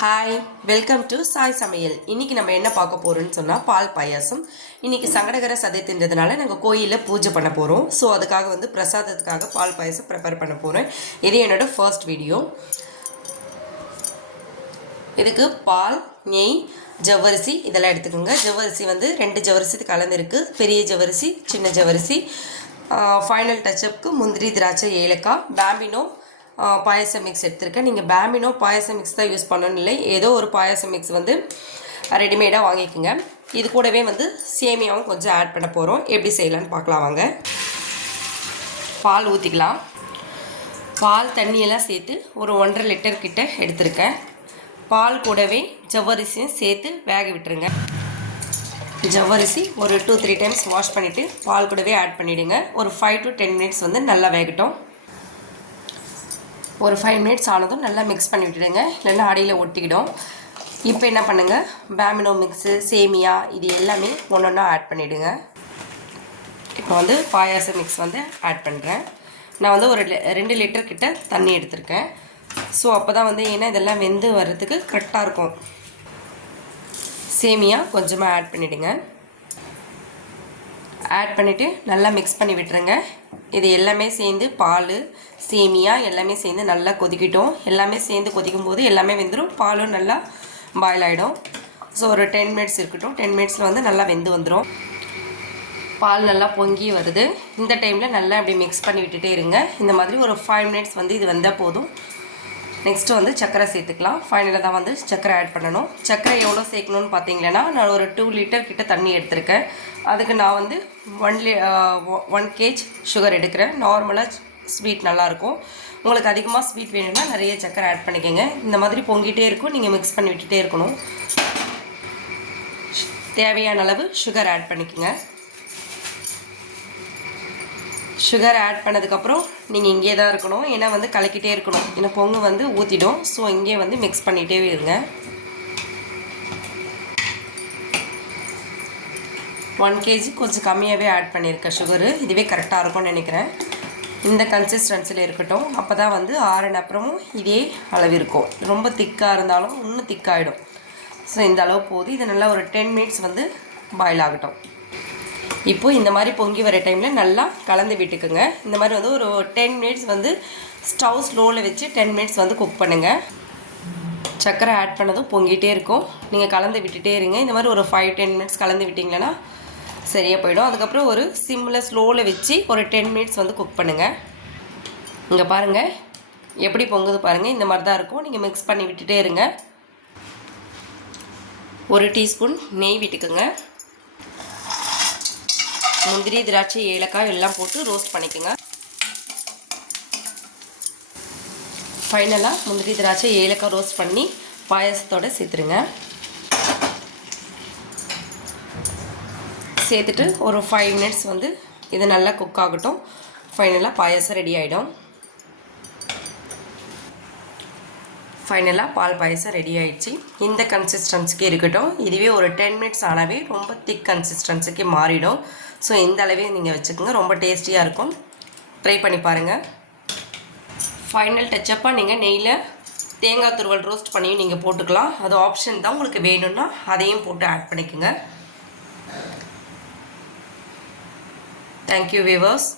Hi, welcome to Sai சமையல். இன்றைக்கி நம்ம என்ன பார்க்க போகிறோம்னு சொன்னால் பால் பாயாசம். இன்றைக்கி சங்கடகர சதுர்த்தின்றதுனால நாங்கள் கோயிலில் பூஜை பண்ண போகிறோம். ஸோ அதுக்காக வந்து பிரசாதத்துக்காக பால் பாயாசம் ப்ரிப்பேர் பண்ண போகிறேன். இது என்னோடய ஃபர்ஸ்ட் வீடியோ. இதுக்கு பால், நெய், ஜவ்வரிசி இதெல்லாம் எடுத்துக்கோங்க. ஜவ்வரிசி வந்து 2 ஜவ்வரிசி கலந்துருக்கு. பெரிய ஜவ்வரிசி, சின்ன ஜவ்வரிசி. ஃபைனல் டச்சப்புக்கு முந்திரி, திராட்சை, ஏலக்காய், பேம்பினோ பாயசம் மிக்ஸ் எடுத்திருக்கேன். நீங்கள் பேம்பினோ பாயசம் மிக்ஸ் தான் யூஸ் பண்ணணும் இல்லை, ஏதோ ஒரு பாயசம் மிக்ஸ் வந்து ரெடிமேடாக வாங்கிக்கோங்க. இது கூடவே வந்து சேமியாவும் கொஞ்சம் ஆட் பண்ண போகிறோம். எப்படி செய்யலான்னு பார்க்கலாம் வாங்க. பால் ஊற்றிக்கலாம். பால் தண்ணியெல்லாம் சேர்த்து ஒரு 1.5 லிட்டர் கிட்ட எடுத்திருக்கேன். பால் கூடவே ஜவ்வரிசியும் சேர்த்து வேக விட்டுருங்க. ஜவ்வரிசி ஒரு 2-3 டைம்ஸ் வாஷ் பண்ணிவிட்டு பால் கூடவே ஆட் பண்ணிவிடுங்க. ஒரு 5 to 10 மினிட்ஸ் வந்து நல்லா வேகட்டும். ஒரு 5 மினிட்ஸ் ஆனதும் நல்லா மிக்ஸ் பண்ணி விட்டுடுங்க, இல்லைன்னா அடியில் ஒட்டிக்கிடும். இப்போ என்ன பண்ணுங்கள், பேம்பினோ மிக்ஸு, சேமியா இது எல்லாமே ஒன்றா ஆட் பண்ணிவிடுங்க. இப்போ வந்து பாயாசம் மிக்ஸ் வந்து ஆட் பண்ணுறேன். நான் வந்து ஒரு 2 லிட்டர் கிட்ட தண்ணி எடுத்திருக்கேன். ஸோ அப்போ தான் வந்து ஏன்னா இதெல்லாம் வெந்து வர்றதுக்கு கரெக்டாக இருக்கும். சேமியா கொஞ்சமாக ஆட் பண்ணிவிடுங்க. ஆட் பண்ணிவிட்டு நல்லா மிக்ஸ் பண்ணி விட்டுருங்க. இது எல்லாமே சேர்ந்து பால், சேமியா எல்லாமே சேர்ந்து நல்லா கொதிக்கிட்டோம். எல்லாமே சேர்ந்து கொதிக்கும் போது எல்லாமே வெந்துடும், பாலும் நல்லா பாயில் ஆகிடும். ஸோ ஒரு 10 மினிட்ஸ் இருக்கட்டும். 10 மினிட்ஸில் வந்து நல்லா வெந்து வந்துடும். பால் நல்லா பொங்கி வருது. இந்த டைமில் நல்லா அப்படி மிக்ஸ் பண்ணி விட்டுட்டே இருங்க. இந்த மாதிரி ஒரு 5 மினிட்ஸ் வந்து இது வந்தால் போதும். நெக்ஸ்ட்டு வந்து சர்க்கரை சேர்த்துக்கலாம். ஃபைனலாக தான் வந்து சர்க்கரை ஆட் பண்ணணும். சர்க்கரை எவ்வளோ சேர்க்கணுன்னு பார்த்தீங்கன்னா, நான் ஒரு 2 லிட்டர் கிட்ட தண்ணி எடுத்திருக்கேன். அதுக்கு நான் வந்து 1 kg சுகர் எடுக்கிறேன். நார்மலாக ஸ்வீட் நல்லாயிருக்கும். உங்களுக்கு அதிகமாக ஸ்வீட் வேணும்னா நிறைய சர்க்கரை ஆட் பண்ணிக்கோங்க. இந்த மாதிரி பொங்கிட்டே இருக்கும், நீங்கள் மிக்ஸ் பண்ணி விட்டுட்டே இருக்கணும். தேவையான அளவு சுகர் ஆட் பண்ணிக்கோங்க. சுகர் ஆட் பண்ணதுக்கப்புறம் நீங்கள் இங்கே தான் இருக்கணும், ஏன்னா வந்து கலக்கிட்டே இருக்கணும். ஏன்னா பொங்கு வந்து ஊற்றிடும். ஸோ இங்கே வந்து மிக்ஸ் பண்ணிகிட்டே இருங்க. 1 kg கொஞ்சம் கம்மியாகவே ஆட் பண்ணியிருக்கேன் சுகரு. இதுவே கரெக்டாக இருக்கும்னு நினைக்கிறேன். இந்த கன்சிஸ்டன்சியில் இருக்கட்டும். அப்போ தான் வந்து ஆறின அப்புறமும் இதே அளவு இருக்கும். ரொம்ப திக்காக இருந்தாலும் இன்னும் திக்காகிடும். ஸோ இந்த அளவு போதும். இது நல்லா ஒரு 10 மினிட்ஸ் வந்து பாயில் ஆகட்டும். இப்போது இந்த மாதிரி பொங்கி வர டைமில் நல்லா கலந்து விட்டுக்குங்க. இந்த மாதிரி வந்து ஒரு 10 மினிட்ஸ் வந்து ஸ்டவ் ஸ்லோவில் வச்சு 10 மினிட்ஸ் வந்து குக் பண்ணுங்கள். சர்க்கரை ஆட் பண்ணதும் பொங்கிட்டே இருக்கும். நீங்கள் கலந்து விட்டுட்டே இருங்க. இந்த மாதிரி ஒரு 5-10 மினிட்ஸ் கலந்து விட்டிங்களன்னா சரியாக போயிடும். அதுக்கப்புறம் ஒரு சிம்மில் ஸ்லோவில் வச்சு ஒரு 10 மினிட்ஸ் வந்து குக் பண்ணுங்கள். இங்கே பாருங்கள் எப்படி பொங்குது பாருங்கள். இந்த மாதிரி தான் இருக்கும். நீங்கள் மிக்ஸ் பண்ணி விட்டுட்டே இருங்க. ஒரு டீஸ்பூன் நெய் விட்டுக்குங்க. முந்திரி, திராட்சை, ஏலக்காய் எல்லாம் போட்டு ரோஸ்ட் பண்ணிக்கோங்க. ஃபைனலாக முந்திரி, திராட்சை, ஏலக்காய் ரோஸ்ட் பண்ணி பாயாசத்தோடு சேர்த்துருங்க. சேர்த்துட்டு ஒரு 5 மினிட்ஸ் வந்து இது நல்லா குக் ஆகட்டும். ஃபைனலாக பாயாசம் ரெடி ஆகிடும். ஃபைனலாக பால் பாயசம் ரெடி ஆகிடுச்சு. இந்த கன்சிஸ்டன்சிக்கு இருக்கட்டும். இதுவே ஒரு 10 மினிட்ஸ் ஆனாவே ரொம்ப திக் கன்சிஸ்டன்சிக்கு மாறிடும். ஸோ இந்த அளவே நீங்கள் வச்சுக்கோங்க. ரொம்ப டேஸ்டியாக இருக்கும். ட்ரை பண்ணி பாருங்கள். ஃபைனல் டச்சப்பாக நீங்கள் நெய்யில் தேங்காய் துருவல் ரோஸ்ட் பண்ணியும் நீங்கள் போட்டுக்கலாம். அது ஆப்ஷன் தான். உங்களுக்கு வேணும்னா அதையும் போட்டு ஆட் பண்ணிக்கோங்க. Thank you viewers.